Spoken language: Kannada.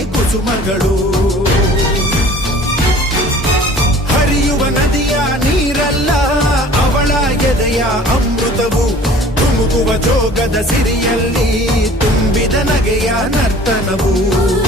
ಕುಸುಮಗಳು. ಹರಿಯುವ ನದಿಯ ನೀರಲ್ಲ ಅವಳ ಎದೆಯ ಅಮೃತವು. ಧುಮುಕುವ ಜೋಗದ ಸಿರಿಯಲ್ಲಿ ತುಂಬಿದ ನಗೆಯ ನರ್ತನವು.